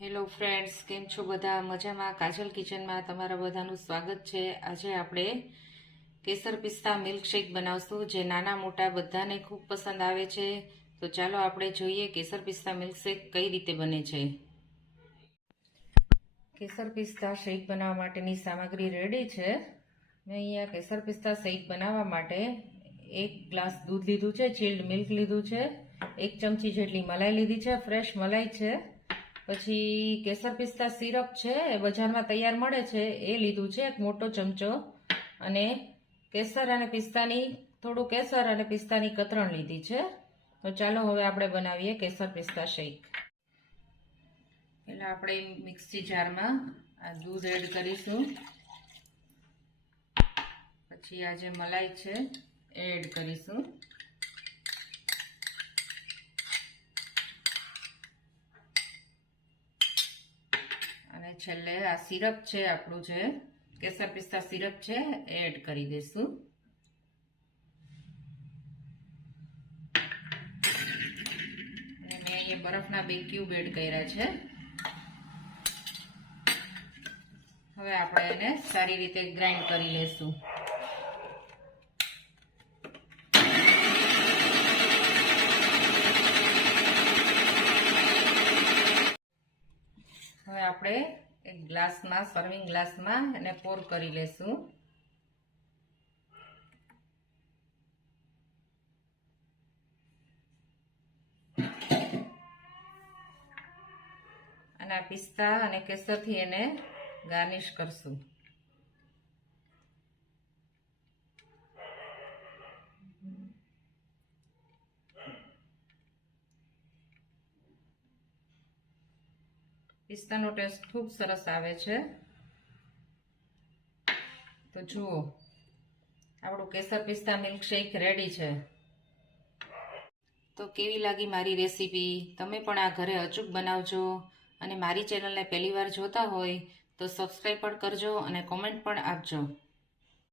Hello friends, કેમ છો બધા? મજામાં? કાજલ કિચનમાં તમારા બધાનું સ્વાગત છે. આજે આપણે કેસર પિસ્તા મિલ્કશેક બનાવશું, જે નાના મોટા બધાને ખૂબ પસંદ આવે છે. તો ચાલો આપણે જોઈએ કેસર પિસ્તા મિલ્કશેક કઈ રીતે બને છે. કેસર પિસ્તા શેક બનાવવા માટેની સામગ્રી રેડી છે. મેં અહીંયા કેસર પિસ્તા શેક બનાવવા માટે 1 ગ્લાસ દૂધ લીધું છે, ચિલ્ડ મિલ્ક લીધું છે, 1 ચમચી જેટલી મલાઈ લીધી છે, ફ્રેશ મલાઈ છે. પછી કેસર પિસ્તા સિરપ છે, એ બજારમાં તૈયાર મળે છે, એ લીધું છે 1 મોટો ચમચો. અને કેસર અને પિસ્તાની થોડું કેસર અને પિસ્તાની કતરણ લીધી છે. તો ચાલો હવે આપણે બનાવીએ કેસર પિસ્તા શેક. પહેલા આપણે મિક્સી જારમાં આ દૂધ એડ કરીશું. પછી આ જે મલાઈ છે એ એડ કરીશું. અને છેલ્લે આ સિરપ છે, આપણું જે કેસર પિસ્તા સિરપ છે એ એડ કરી દઈશું. અને મેં અહીંયા બરફના 2 ક્યુબ એડ કર્યા છે. હવે આપણે એને સારી રીતે ગ્રાઇન્ડ કરી લેશું. હવે આપણે એક ગ્લાસમાં, સર્વિંગ ગ્લાસમાં એને પોર કરી લેશું. અને આ પિસ્તા અને કેસરથી એને ગાર્નિશ કરશું. પિસ્તાનો ટેસ્ટ ખૂબ સરસ આવે છે. તો જુઓ, આપણું કેસર પિસ્તા મિલ્કશેક રેડી છે. તો કેવી લાગી મારી રેસીપી? તમે પણ આ ઘરે અચૂક બનાવજો. અને મારી ચેનલને પહેલી વાર જોતા હોય તો સબસ્ક્રાઈબ પણ કરજો અને કોમેન્ટ પણ આપજો.